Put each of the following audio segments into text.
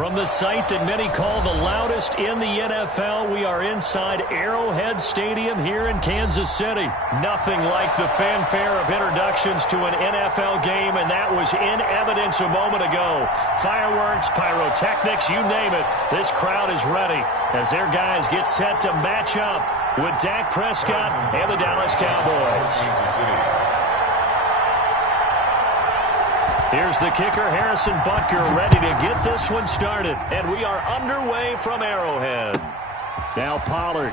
From the site that many call the loudest in the NFL, we are inside Arrowhead Stadium here in Kansas City. Nothing like the fanfare of introductions to an NFL game, and that was in evidence a moment ago. Fireworks, pyrotechnics, you name it. This crowd is ready as their guys get set to match up with Dak Prescott and the Dallas Cowboys. Here's the kicker, Harrison Butker, ready to get this one started. And we are underway from Arrowhead. Now Pollard.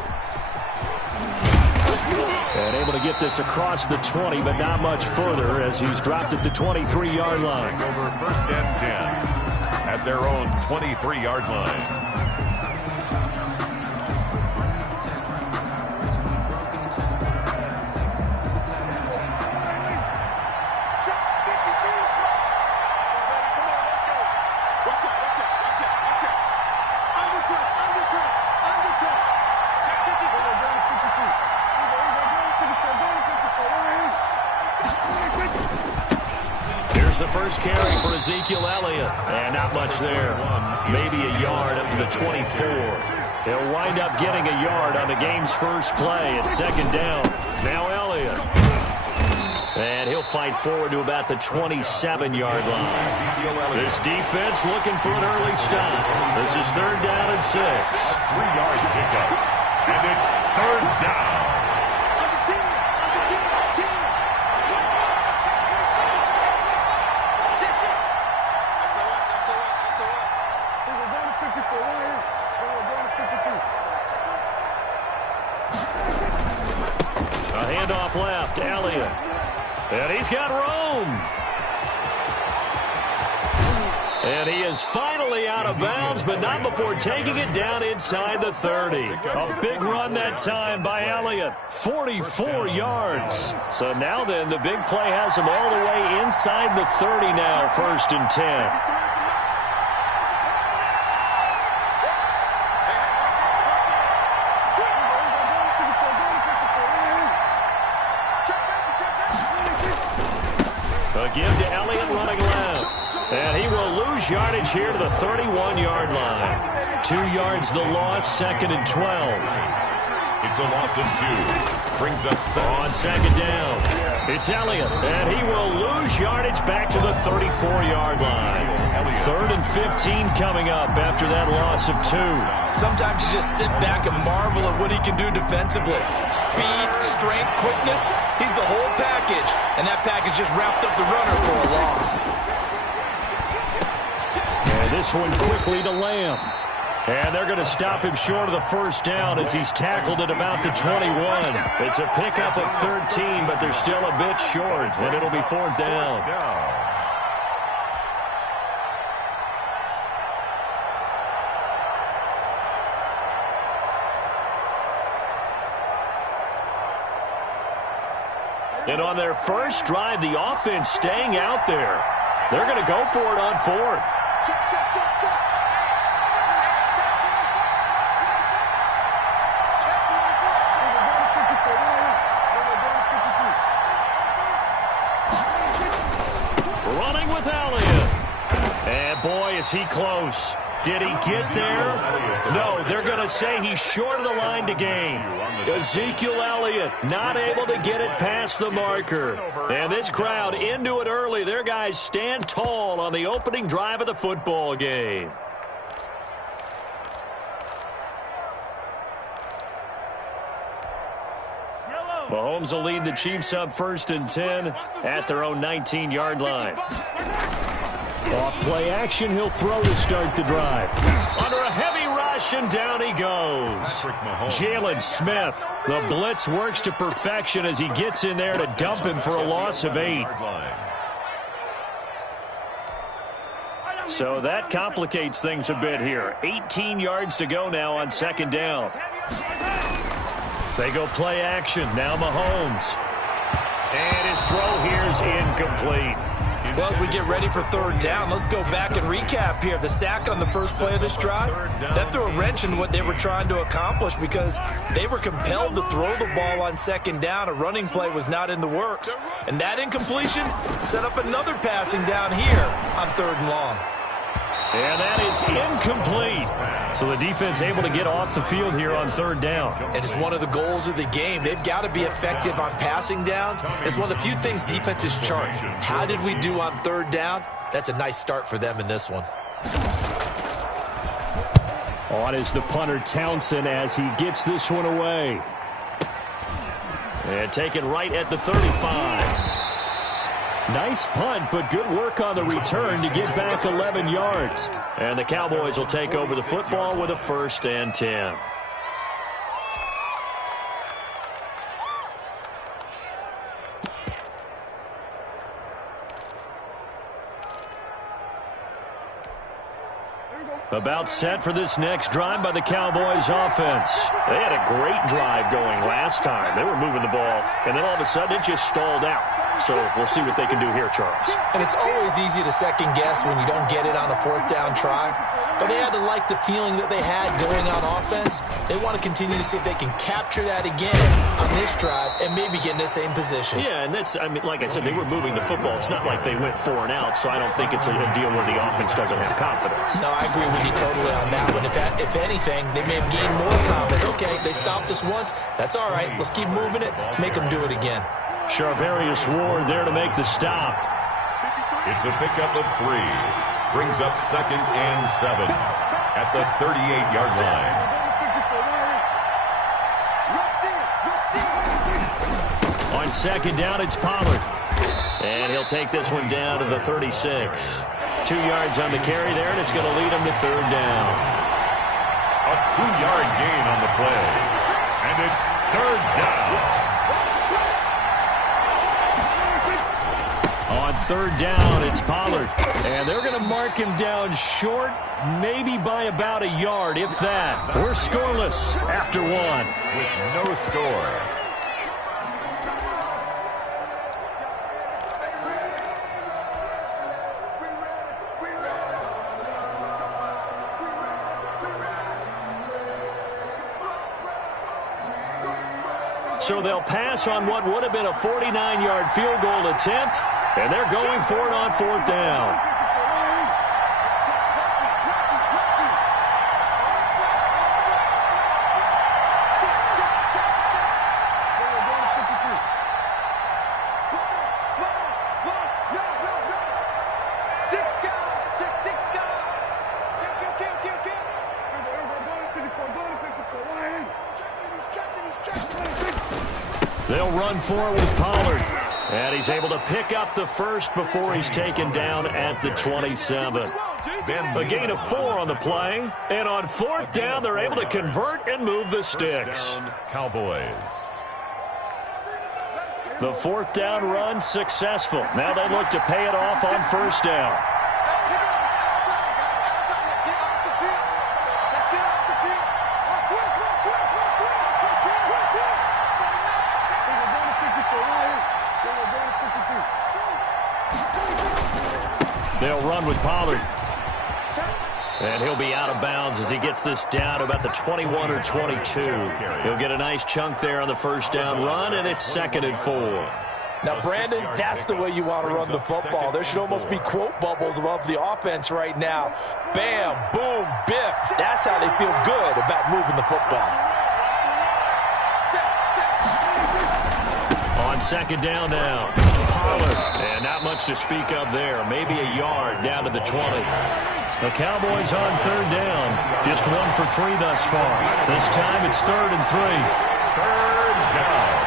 And able to get this across the 20, but not much further as he's dropped it to 23-yard line. Over 1st and 10 at their own 23-yard line. The first carry for Ezekiel Elliott, and not much there. Maybe a yard up to the 24. He'll wind up getting a yard on the game's first play at 2nd down. Now Elliott. And he'll fight forward to about the 27-yard line. This defense looking for an early stop. This is 3rd down and 6. 3-yard pickup, and it's 3rd down. A handoff left, Elliott. And he's got room. And he is finally out of bounds, but not before taking it down inside the 30. A big run that time by Elliott. 44 yards. So now then, the big play has him all the way inside the 30 now, 1st and 10. Give to Elliott running left. And he will lose yardage here to the 31-yard line. 2 yards the loss, 2nd and 12. It's a loss of 2. Brings up 7. On 2nd down, it's Elliott. And he will lose yardage back to the 34-yard line. 3rd and 15 coming up after that loss of 2. Sometimes you just sit back and marvel at what he can do defensively. Speed, strength, quickness, he's the whole package. And that package just wrapped up the runner for a loss. And this one quickly to Lamb. And they're going to stop him short of the 1st down as he's tackled at about the 21. It's a pickup of 13, but they're still a bit short, and it'll be 4th down. And on their first drive, the offense staying out there. They're going to go for it on 4th. Running with Elliott. And boy, is he close. Did he get there? No, they're going to say he's short of the line to gain. Ezekiel Elliott not able to get it past the marker. And this crowd into it early. Their guys stand tall on the opening drive of the football game. Mahomes will lead the Chiefs up 1st and 10 at their own 19-yard line. Off play action, he'll throw to start the drive. Under a heavy rush, and down he goes. Jalen Smith. The blitz works to perfection as he gets in there to dump him for a loss of 8. So that complicates things a bit here. 18 yards to go now on 2nd down. They go play action. Now Mahomes. And his throw here is incomplete. Well, as we get ready for 3rd down, let's go back and recap here. The sack on the first play of this drive, that threw a wrench in what they were trying to accomplish because they were compelled to throw the ball on 2nd down. A running play was not in the works. And that incompletion set up another passing down here on 3rd and long. And that is incomplete. So the defense able to get off the field here on third down. And it's one of the goals of the game. They've got to be effective on passing downs. It's one of the few things defenses chart. How did we do on third down? That's a nice start for them in this one. On is the punter Townsend as he gets this one away. And taken right at the 35. Nice punt, but good work on the return to get back 11 yards. And the Cowboys will take over the football with a 1st and 10. About set for this next drive by the Cowboys offense. They had a great drive going last time. They were moving the ball, and then all of a sudden it just stalled out. So we'll see what they can do here, Charles. And it's always easy to second guess when you don't get it on a 4th down try. But they had to like the feeling that they had going on offense. They want to continue to see if they can capture that again on this drive and maybe get in the same position. Yeah, and that's, I mean, like I said, they were moving the football. It's not like they went 4 and out, so I don't think it's a deal where the offense doesn't have confidence. No, I agree with you totally on that one. If anything, they may have gained more confidence. Okay, they stopped us once. That's all right. Let's keep moving it. Make them do it again. Charvarius Ward there to make the stop. It's a pickup of 3. Brings up 2nd and 7 at the 38-yard line. On 2nd down, it's Pollard. And he'll take this one down to the 36. 2 yards on the carry there, and it's going to lead him to 3rd down. A 2-yard gain on the play. And it's 3rd down. On 3rd down, it's Pollard. And they're going to mark him down short, maybe by about a yard, if that. We're scoreless after 1. With no score. So they'll pass on what would have been a 49-yard field goal attempt, and they're going for it on 4th down. They'll run for it with Pollard. And he's able to pick up the 1st before he's taken down at the 27. A gain of 4 on the play. And on 4th down, they're able to convert and move the sticks. Cowboys. The 4th down run successful. Now they look to pay it off on 1st down. They'll run with Pollard. And he'll be out of bounds as he gets this down to about the 21 or 22. He'll get a nice chunk there on the 1st down run, and it's 2nd and 4. Now, Brandon, that's the way you want to run the football. There should almost be quote bubbles above the offense right now. Bam, boom, biff. That's how they feel good about moving the football. On 2nd down now, Pollard. And not much to speak of there. Maybe a yard down to the 20. The Cowboys on 3rd down. Just 1 for 3 thus far. This time it's 3rd and 3. 3rd down.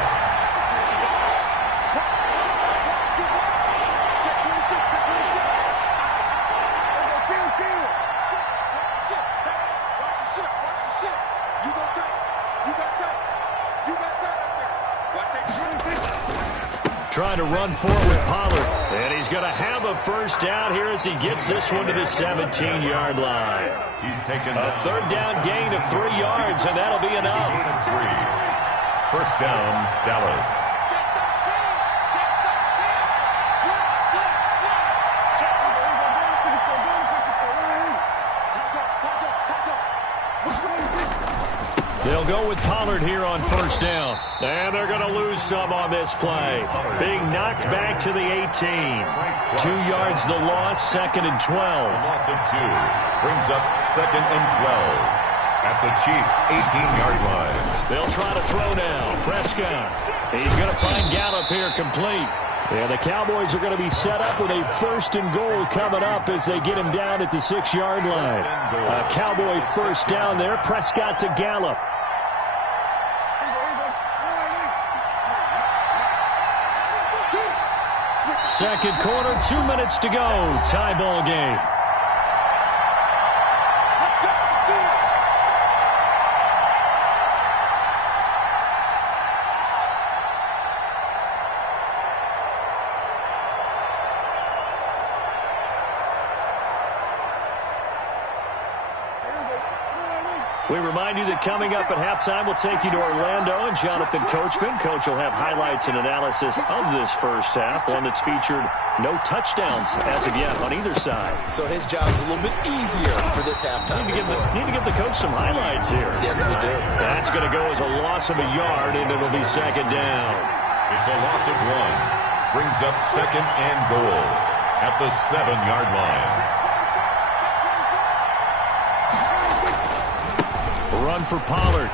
Trying to run forward with Pollard. And he's going to have a 1st down here as he gets this one to the 17-yard line. He's taken a 3rd down gain of 3 yards, and that'll be enough. 1st down, Dallas. They'll go with Pollard here on first down. And they're going to lose some on this play. Being knocked back to the 18. 2 yards the loss, 2nd and 12. Loss of 2 brings up 2nd and 12 at the Chiefs' 18-yard line. They'll try to throw now. Prescott. He's going to find Gallup here complete. And the Cowboys are going to be set up with a 1st and goal coming up as they get him down at the 6-yard line. A Cowboy first down there. Prescott to Gallup. Second quarter, 2 minutes to go. Tie ball game. We remind you that coming up at halftime, we'll take you to Orlando and Jonathan Coachman. Coach will have highlights and analysis of this first half, one that's featured no touchdowns as of yet on either side. So his job is a little bit easier for this halftime. Need to give the coach some highlights here. Yes, we do. That's going to go as a loss of a yard, and it'll be 2nd down. It's a loss of 1. Brings up 2nd and goal at the 7-yard line. Run for Pollard.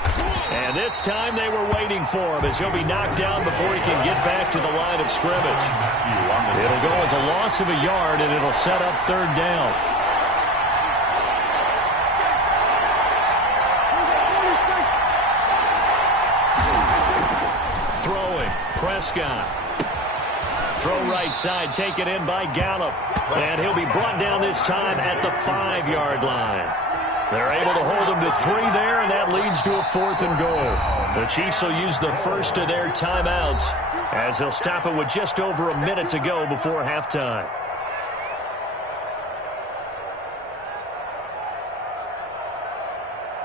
And this time they were waiting for him as he'll be knocked down before he can get back to the line of scrimmage. It'll go as a loss of a yard, and it'll set up 3rd down. Throwing. Prescott. Throw right side, taken in by Gallup. And he'll be brought down this time at the 5-yard line. They're able to hold him to 3 there, and that leads to a 4th and goal. The Chiefs will use the first of their timeouts as they'll stop it with just over a minute to go before halftime.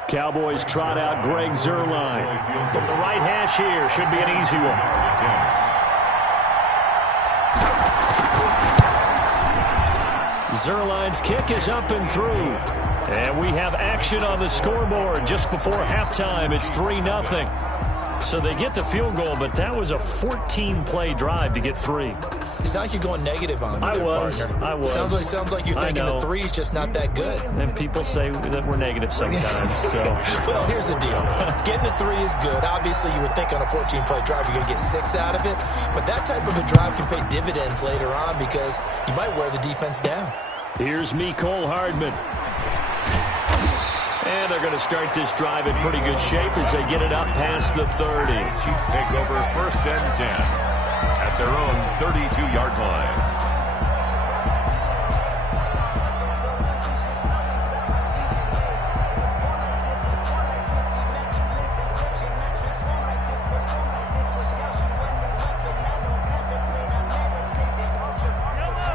Cowboys trot out Greg Zuerlein. From the right hash here, should be an easy one. Zuerlein's kick is up and through. And we have action on the scoreboard just before halftime. It's 3-0. So they get the field goal, but that was a 14-play drive to get 3. It's not like you're going negative on me. I was. Sounds like you're thinking the 3 is just not that good. And people say that we're negative sometimes. So. Well, here's the deal. Getting the 3 is good. Obviously, you would think on a 14-play drive you're going to get 6 out of it. But that type of a drive can pay dividends later on because you might wear the defense down. Here's Mecole Hardman. And they're going to start this drive in pretty good shape as they get it up past the 30. Chiefs take over 1st and 10 at their own 32-yard line.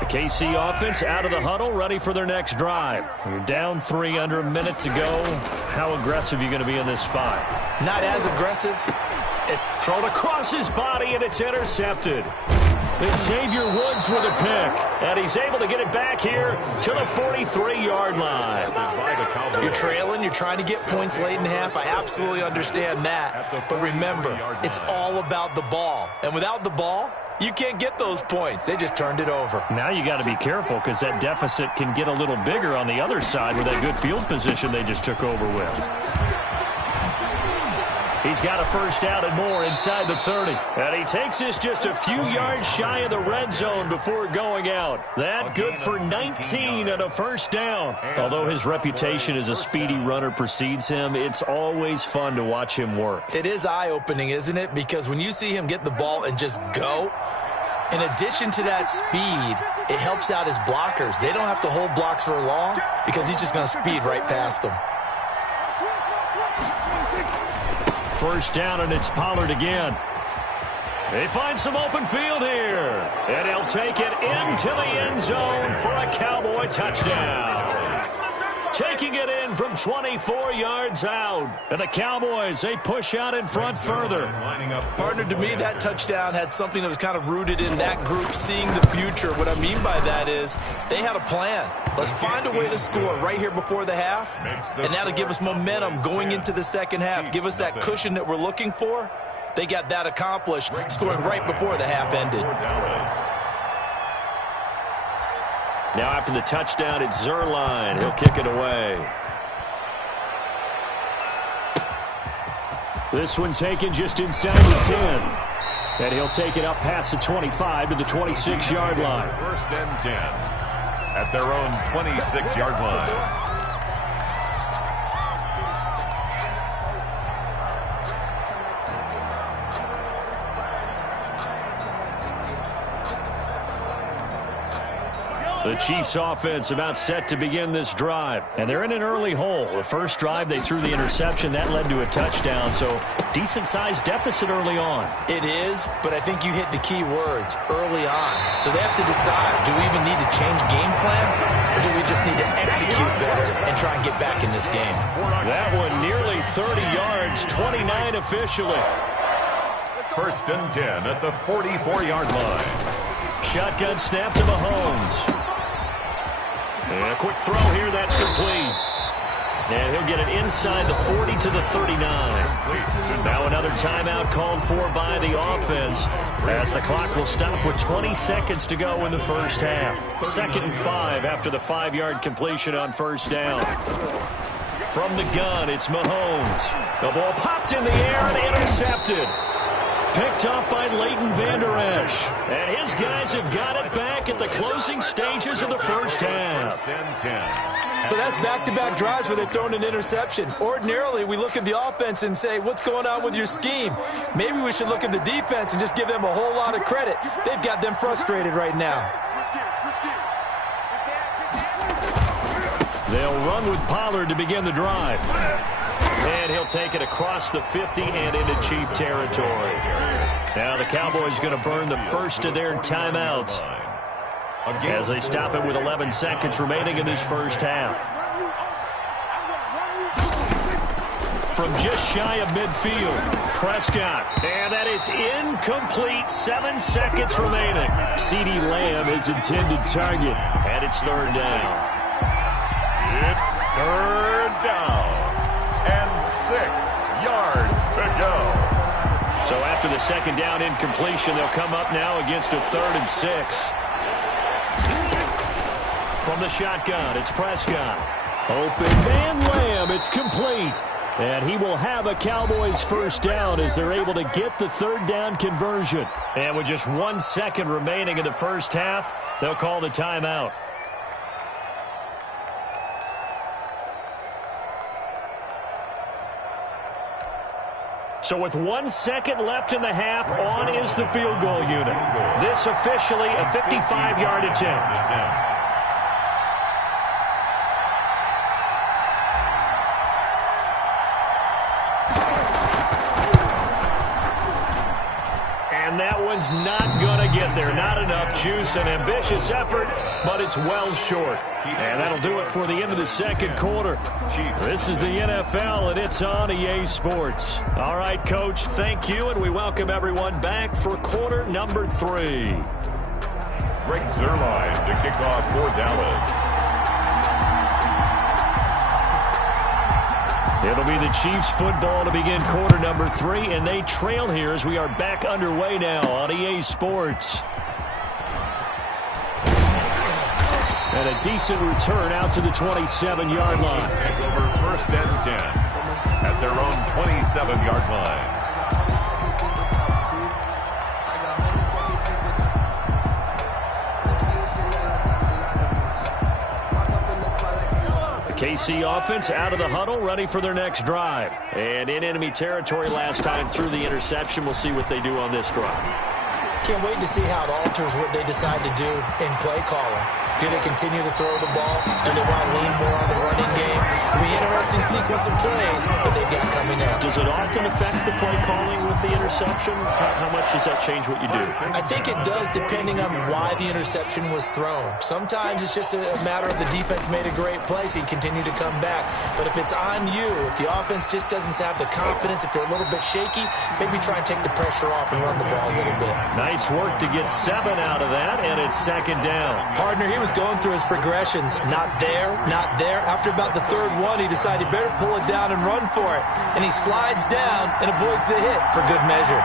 KC offense out of the huddle, ready for their next drive. You're down 3 under a minute to go. How aggressive are you going to be in this spot? Not as aggressive. Thrown across his body, and it's intercepted. It's Xavier Woods with a pick, and he's able to get it back here to the 43-yard line. You're trailing. You're trying to get points late in half. I absolutely understand that. But remember, it's all about the ball. And without the ball, you can't get those points. They just turned it over. Now you got to be careful because that deficit can get a little bigger on the other side with that good field position they just took over with. He's got a first down and more inside the 30. And he takes this just a few yards shy of the red zone before going out. That good for 19 and a first down. Although his reputation as a speedy runner precedes him, it's always fun to watch him work. It is eye-opening, isn't it? Because when you see him get the ball and just go, in addition to that speed, it helps out his blockers. They don't have to hold blocks for long because he's just going to speed right past them. First down, and it's Pollard again. They find some open field here. And he'll take it into the end zone for a Cowboy touchdown. taking it in from 24 yards out. And the Cowboys, they push out in front further. Partner, to me, that touchdown had something that was kind of rooted in that group seeing the future. What I mean by that is they had a plan. Let's find a way to score right here before the half, and that'll give us momentum going into the second half. Give us that cushion that we're looking for. They got that accomplished, scoring right before the half ended. Now after the touchdown, it's Zuerlein. He'll kick it away. This one taken just inside the 10. And he'll take it up past the 25 to the 26-yard line. First and 10 at their own 26-yard line. The Chiefs offense about set to begin this drive. And they're in an early hole. The first drive, they threw the interception. That led to a touchdown. So decent-sized deficit early on. It is, but I think you hit the key words, early on. So they have to decide, do we even need to change game plan? Or do we just need to execute better and try and get back in this game? That one nearly 30 yards, 29 officially. First and 10 at the 44-yard line. Shotgun snap to Mahomes. And a quick throw here, that's complete. And he'll get it inside the 40 to the 39. Now another timeout called for by the offense, as the clock will stop with 20 seconds to go in the first half. 2nd and 5 after the 5-yard completion on first down. From the gun, it's Mahomes. The ball popped in the air and intercepted. Picked up by Leighton Vander Esch. And his guys have got it back at the closing stages of the first half. So that's back-to-back drives where they've thrown an interception. Ordinarily, we look at the offense and say, what's going on with your scheme? Maybe we should look at the defense and just give them a whole lot of credit. They've got them frustrated right now. They'll run with Pollard to begin the drive. And he'll take it across the 50 and into Chief territory. Now the Cowboys going to burn the first of their timeouts as they stop it with 11 seconds remaining in this first half. From just shy of midfield, Prescott. And that is incomplete. 7 seconds remaining. CeeDee Lamb is intended target. And it's third down. It's third down. And 6 yards to go. So after the second down incompletion, they'll come up now against a 3rd and 6. From the shotgun, it's Prescott. Open man Lamb, it's complete. And he will have a Cowboys first down as they're able to get the 3rd down conversion. And with just 1 second remaining in the first half, they'll call the timeout. So with 1 second left in the half, on is the field goal unit. This officially a 55-yard attempt. And that one's not going to get there. Not enough juice. An ambitious effort, but it's well short. And that'll do it for the end of the second quarter. This is the NFL, and it's on EA Sports. All right, Coach, thank you, and we welcome everyone back for quarter number 3. Greg Zuerlein to kick off for Dallas. It'll be the Chiefs football to begin quarter number 3, and they trail here as we are back underway now on EA Sports. And a decent return out to the 27-yard line. Take over first and 10 at their own 27-yard line. KC offense out of the huddle, ready for their next drive. And in enemy territory last time through the interception. We'll see what they do on this drive. Can't wait to see how it alters what they decide to do in play calling. Do they continue to throw the ball? Do they want to lean more on the running game? It'll be an interesting sequence of plays that they've got coming up. Does it often affect the play calling with the interception? How much does that change what you do? I think it does, depending on why the interception was thrown. Sometimes it's just a matter of the defense made a great play, so you continue to come back. But if it's on you, if the offense just doesn't have the confidence, if they're a little bit shaky, maybe try and take the pressure off and run the ball a little bit. Nice work to get 7 out of that, and it's second down. Partner, he was going through his progressions. Not there, not there. After about the third one, he decided he better pull it down and run for it. And he slides down and avoids the hit for good measure.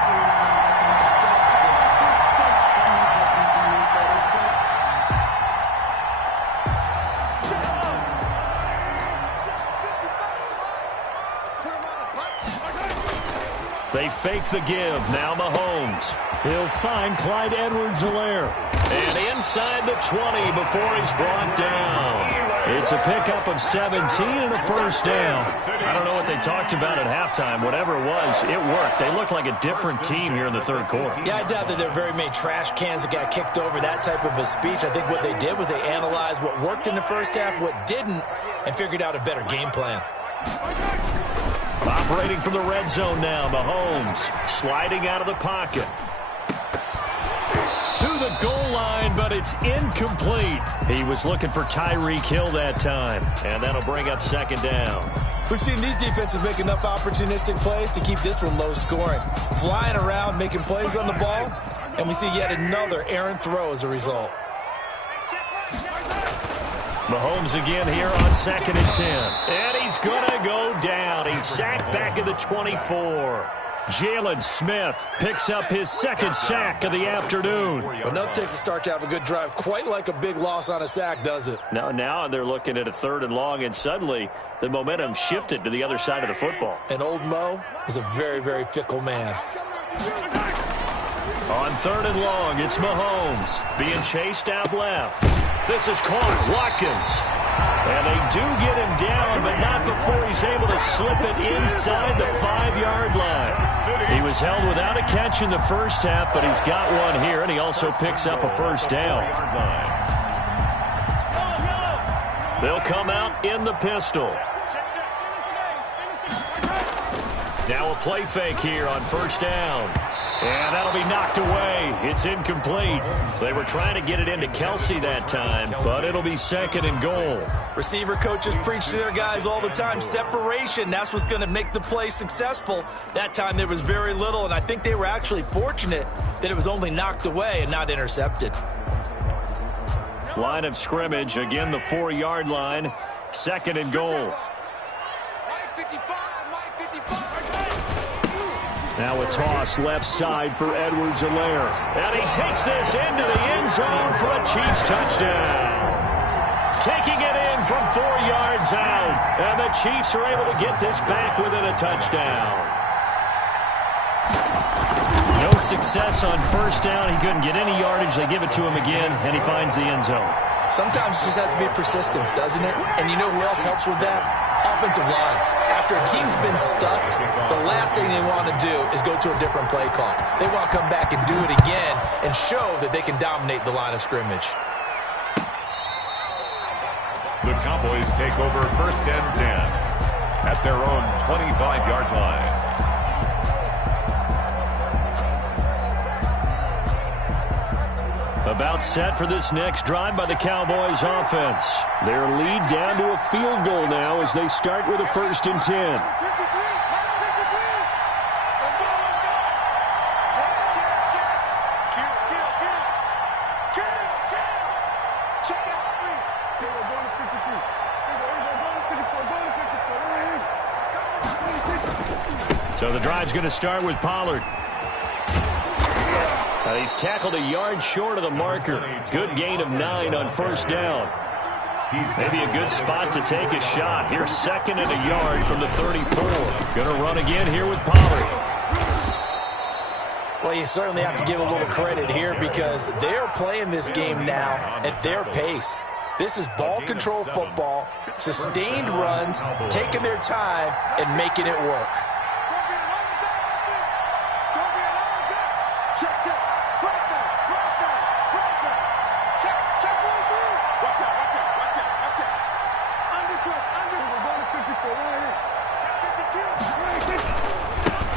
They fake the give. Now Mahomes. He'll find Clyde Edwards-Helaire. And inside the 20 before he's brought down. It's a pickup of 17 and a first down. I don't know what they talked about at halftime. Whatever it was, it worked. They look like a different team here in the third quarter. Yeah, I doubt that there are very many trash cans that got kicked over, that type of a speech. I think what they did was they analyzed what worked in the first half, what didn't, and figured out a better game plan. Operating from the red zone now, Mahomes sliding out of the pocket. To the goal line, but it's incomplete. He was looking for Tyreek Hill that time, and that'll bring up second down. We've seen these defenses make enough opportunistic plays to keep this one low scoring. Flying around, making plays on the ball, and we see yet another errant throw as a result. Mahomes again here on 2nd and 10. And he's going to go down. He's sacked back at the 24. Jalen Smith picks up his second sack of the afternoon. Enough takes a start to have a good drive. Quite like a big loss on a sack, does it? Now they're looking at a 3rd and long, and suddenly the momentum shifted to the other side of the football. And old Mo is a very, very fickle man. On 3rd and long, it's Mahomes being chased out left. This is caught. Watkins. And they do get him down, but not before he's able to slip it inside the 5-yard line. He was held without a catch in the first half, but he's got one here, and he also picks up a first down. They'll come out in the pistol. Now a play fake here on first down. And that'll be knocked away. It's incomplete. They were trying to get it into Kelsey that time, but it'll be 2nd and goal. Receiver coaches preach to their guys all the time. Separation, that's what's going to make the play successful. That time there was very little, and I think they were actually fortunate that it was only knocked away and not intercepted. Line of scrimmage, again the 4-yard line. 2nd and goal. Now a toss left side for Edwards-Helaire. And he takes this into the end zone for a Chiefs touchdown. Taking it in from 4 yards out. And the Chiefs are able to get this back within a touchdown. No success on first down. He couldn't get any yardage. They give it to him again, and he finds the end zone. Sometimes it just has to be persistence, doesn't it? And you know who else helps with that? Offensive line. After a team's been stuffed, the last thing they want to do is go to a different play call. They want to come back and do it again and show that they can dominate the line of scrimmage. The Cowboys take over 1st and 10 at their own 25-yard line. About set for this next drive by the Cowboys offense. Their lead down to a field goal now as they start with a 1st and 10. So the drive's going to start with Pollard. He's tackled a yard short of the marker. Good gain of 9 on first down. Maybe a good spot to take a shot. Here's 2nd and a yard from the 34. Going to run again here with Pollard. Well, you certainly have to give a little credit here because they're playing this game now at their pace. This is ball control football, sustained runs, taking their time, and making it work.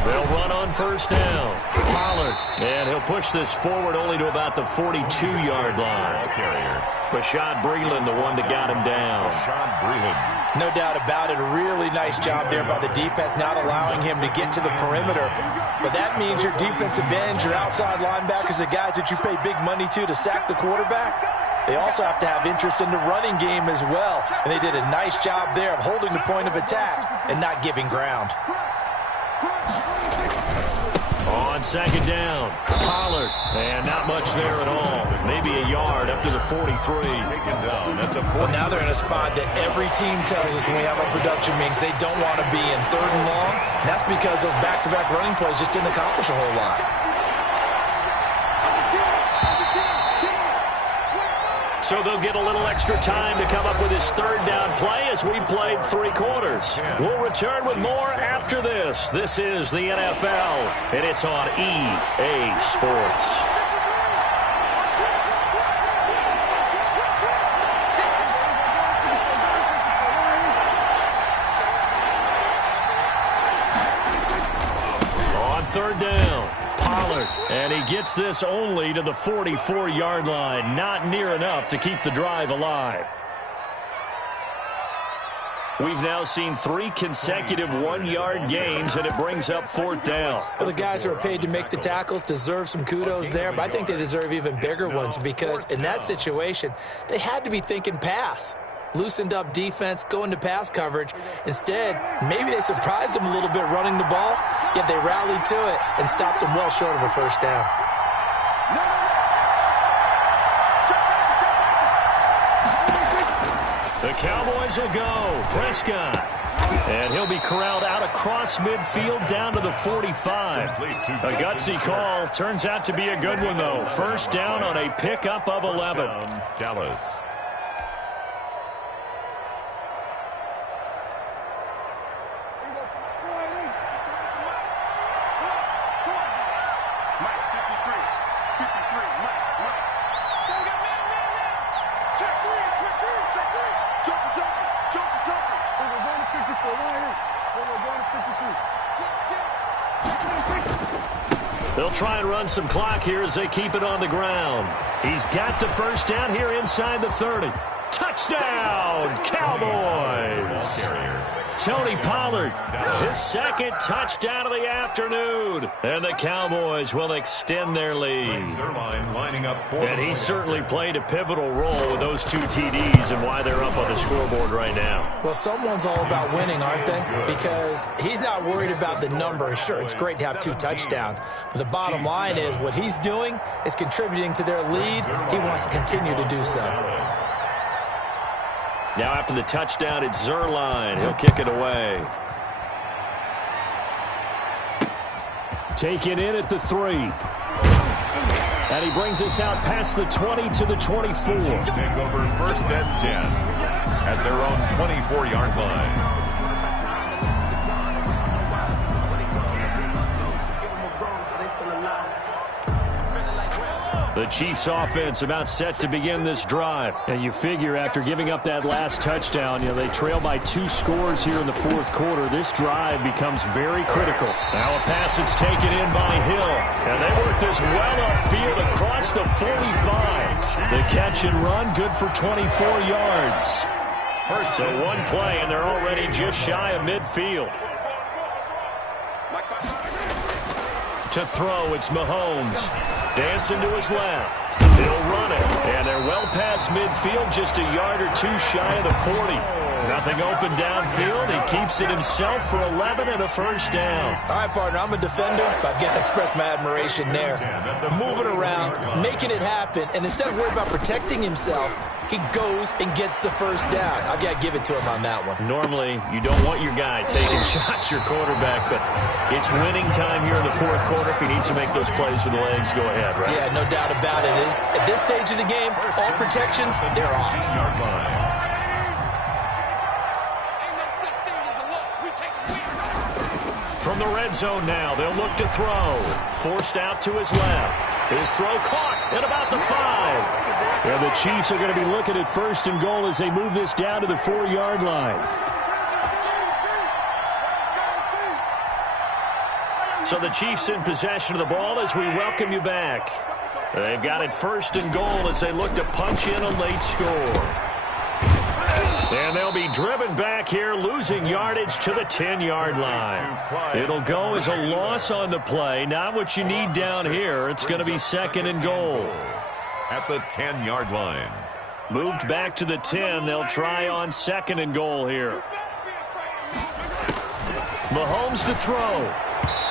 They'll run on first down. Pollard. And he'll push this forward only to about the 42-yard line. Bashaud Breeland, the one that got him down. No doubt about it. A really nice job there by the defense, not allowing him to get to the perimeter. But that means your defensive ends, your outside linebackers, the guys that you pay big money to sack the quarterback, they also have to have interest in the running game as well. And they did a nice job there of holding the point of attack and not giving ground. On second down, Pollard. And not much there at all. Maybe a yard up to the 43. Well, now they're in a spot that every team tells us when we have our production meetings they don't want to be in, 3rd and long. And that's because those back-to-back running plays just didn't accomplish a whole lot. So they'll get a little extra time to come up with his 3rd down play as we played 3 quarters. We'll return with more after this. This is the NFL, and it's on EA Sports. On 3rd down. Pollard, and he gets this only to the 44-yard line. Not near enough to keep the drive alive. We've now seen 3 consecutive 1-yard gains, and it brings up 4th down. Well, the guys who are paid to make the tackles deserve some kudos there, but I think they deserve even bigger ones because in that situation, they had to be thinking pass. Loosened up defense, going to pass coverage. Instead, maybe they surprised them a little bit running the ball, yet they rallied to it and stopped them well short of a 1st down. The Cowboys will go. Prescott. And he'll be corralled out across midfield down to the 45. A gutsy call. Turns out to be a good one, though. 1st down on a pickup of 11. Dallas. They'll try and run some clock here as they keep it on the ground. He's got the 1st down here inside the 30. Touchdown, Cowboys! Tony Pollard, his 2nd touchdown of the afternoon. And the Cowboys will extend their lead. And he certainly played a pivotal role with those 2 TDs and why they're up on the scoreboard right now. Well, someone's all about winning, aren't they? Because he's not worried about the number. Sure, it's great to have 2 touchdowns. But the bottom line is what he's doing is contributing to their lead. He wants to continue to do so. Now after the touchdown, it's Zuerlein. He'll kick it away. Taken in at the 3. And he brings us out past the 20 to the 24. Take over 1st and 10 at their own 24-yard line. The Chiefs offense about set to begin this drive. And you figure after giving up that last touchdown, they trail by 2 scores here in the 4th quarter. This drive becomes very critical. Now a pass that's taken in by Hill. And they work this well upfield across the 45. The catch and run good for 24 yards. So 1 play and they're already just shy of midfield. To throw, it's Mahomes. Dancing to his left. He'll run it. And they're well past midfield, just a yard or 2 shy of the 40. Nothing open downfield. He keeps it himself for 11 and a 1st down. All right, partner, I'm a defender, but I've got to express my admiration there. Moving around, making it happen, and instead of worrying about protecting himself, he goes and gets the 1st down. I've got to give it to him on that one. Normally, you don't want your guy taking shots, your quarterback, but it's winning time here in the 4th quarter. If he needs to make those plays with the legs, go ahead, right? Yeah, no doubt about it. At this stage of the game, all protections, they're off. From the red zone now, they'll look to throw. Forced out to his left. His throw caught at about the 5. And the Chiefs are going to be looking at 1st and goal as they move this down to the 4-yard line. So the Chiefs in possession of the ball as we welcome you back. They've got it 1st and goal as they look to punch in a late score. And they'll be driven back here, losing yardage to the 10-yard line. It'll go as a loss on the play. Not what you need down here. It's going to be 2nd and goal. At the 10-yard line. Moved back to the 10. They'll try on 2nd and goal here. Mahomes to throw.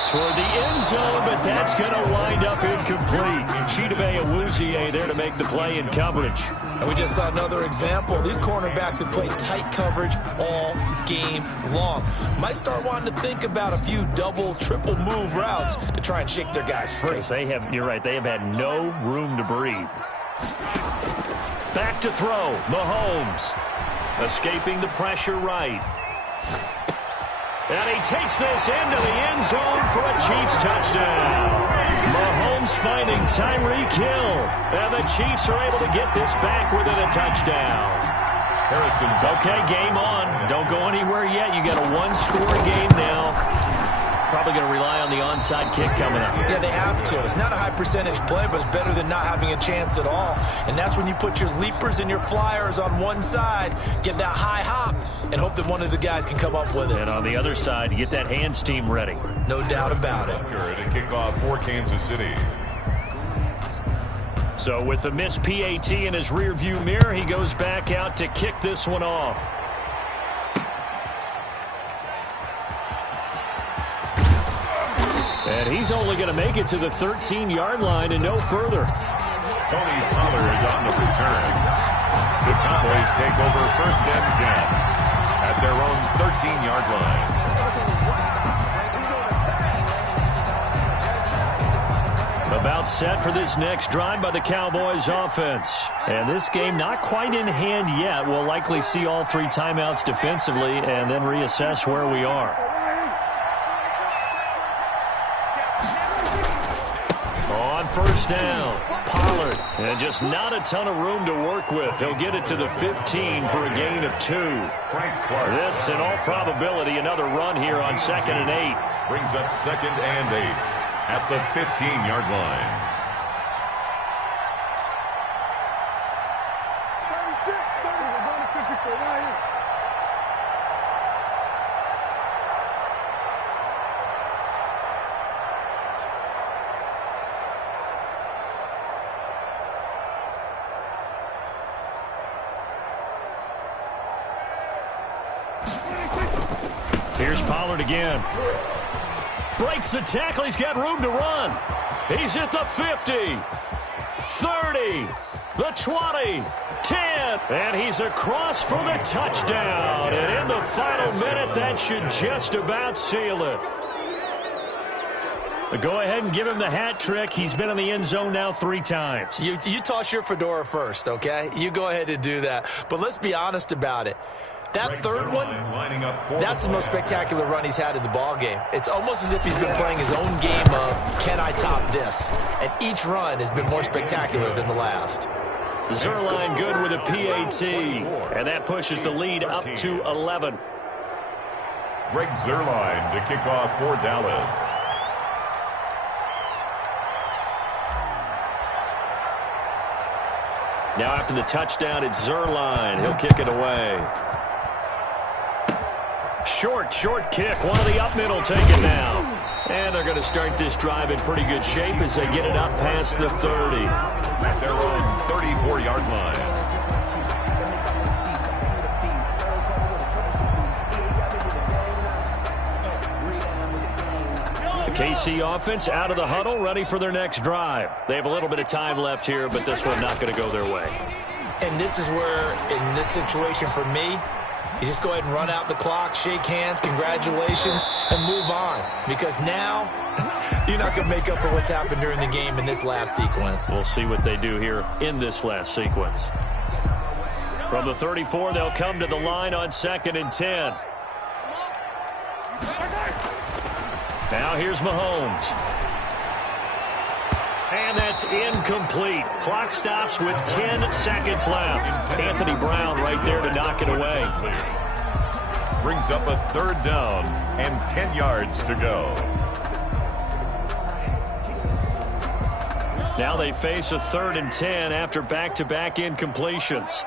Toward the end zone, but that's going to wind up incomplete. Chidobe Awuzie there to make the play in coverage. And we just saw another example. These cornerbacks have played tight coverage all game long. Might start wanting to think about a few double, triple move routes to try and shake their guys free. You're right, they have had no room to breathe. Back to throw, Mahomes. Escaping the pressure right. And he takes this into the end zone for a Chiefs touchdown. Mahomes finding Tyreek Hill. And the Chiefs are able to get this back within a touchdown. Harrison. Okay, game on. Don't go anywhere yet. You got a one-score game now. Probably going to rely on the onside kick coming up. Yeah, they have to. It's not a high percentage play, but it's better than not having a chance at all. And that's when you put your leapers and your flyers on one side, get that high hop, and hope that one of the guys can come up with it. And on the other side, you get that hands team ready. No doubt about it. To kick off for Kansas City. So with the missed PAT in his rearview mirror, he goes back out to kick this one off. And he's only going to make it to the 13-yard line and no further. Tony Pollard on the return. The Cowboys take over 1st and 10 at their own 13-yard line. About set for this next drive by the Cowboys offense. And this game not quite in hand yet. We'll likely see all 3 timeouts defensively and then reassess where we are. On 1st down, Pollard. And just not a ton of room to work with. He'll get it to the 15 for a gain of 2. This, in all probability, another run here on 2nd and 8. Brings up 2nd and 8 at the 15-yard line. 36, 30, we're going to 54 right here. Here's Pollard again. Breaks the tackle. He's got room to run. He's at the 50, 30, the 20, 10. And he's across for the touchdown. And in the final minute, that should just about seal it. Go ahead and give him the hat trick. He's been in the end zone now 3 times. You toss your fedora first, okay? You go ahead and do that. But let's be honest about it. That third one, that's the most spectacular run he's had in the ball game. It's almost as if he's been playing his own game of, can I top this? And each run has been more spectacular than the last. Zuerlein good with a PAT. And that pushes the lead up to 11. Greg Zuerlein to kick off for Dallas. Now after the touchdown, it's Zuerlein. He'll kick it away. Short kick. One of the up middle take it now. And they're going to start this drive in pretty good shape as they get it up past the 30. At their own 34-yard line. The KC offense out of the huddle, ready for their next drive. They have a little bit of time left here, but this one not going to go their way. And this is where, in this situation for me, you just go ahead and run out the clock, shake hands, congratulations, and move on. Because now, you're not going to make up for what's happened during the game in this last sequence. We'll see what they do here in this last sequence. From the 34, they'll come to the line on 2nd and 10. Now here's Mahomes. And that's incomplete. Clock stops with 10 seconds left. Anthony Brown right there to knock it away. Brings up a 3rd down and 10 yards to go. Now they face a 3rd and 10 after back-to-back incompletions.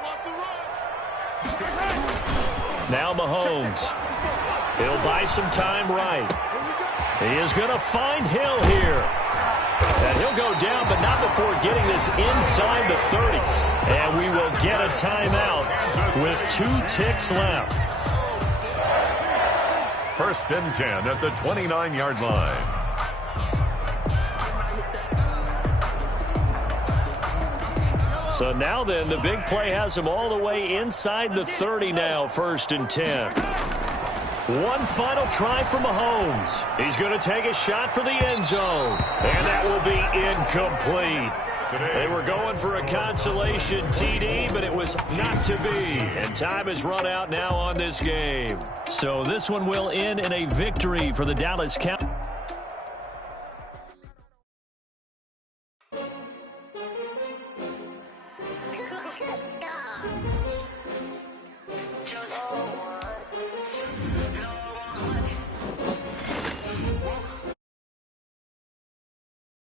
Now Mahomes. He'll buy some time right. He is going to find Hill here. And he'll go down, but not before getting this inside the 30. And we will get a timeout with 2 ticks left. 1st and 10 at the 29-yard line. So now then, the big play has him all the way inside the 30 now, 1st and 10. One final try for Mahomes. He's going to take a shot for the end zone. And that will be incomplete. They were going for a consolation TD, but it was not to be. And time has run out now on this game. So this one will end in a victory for the Dallas Cowboys.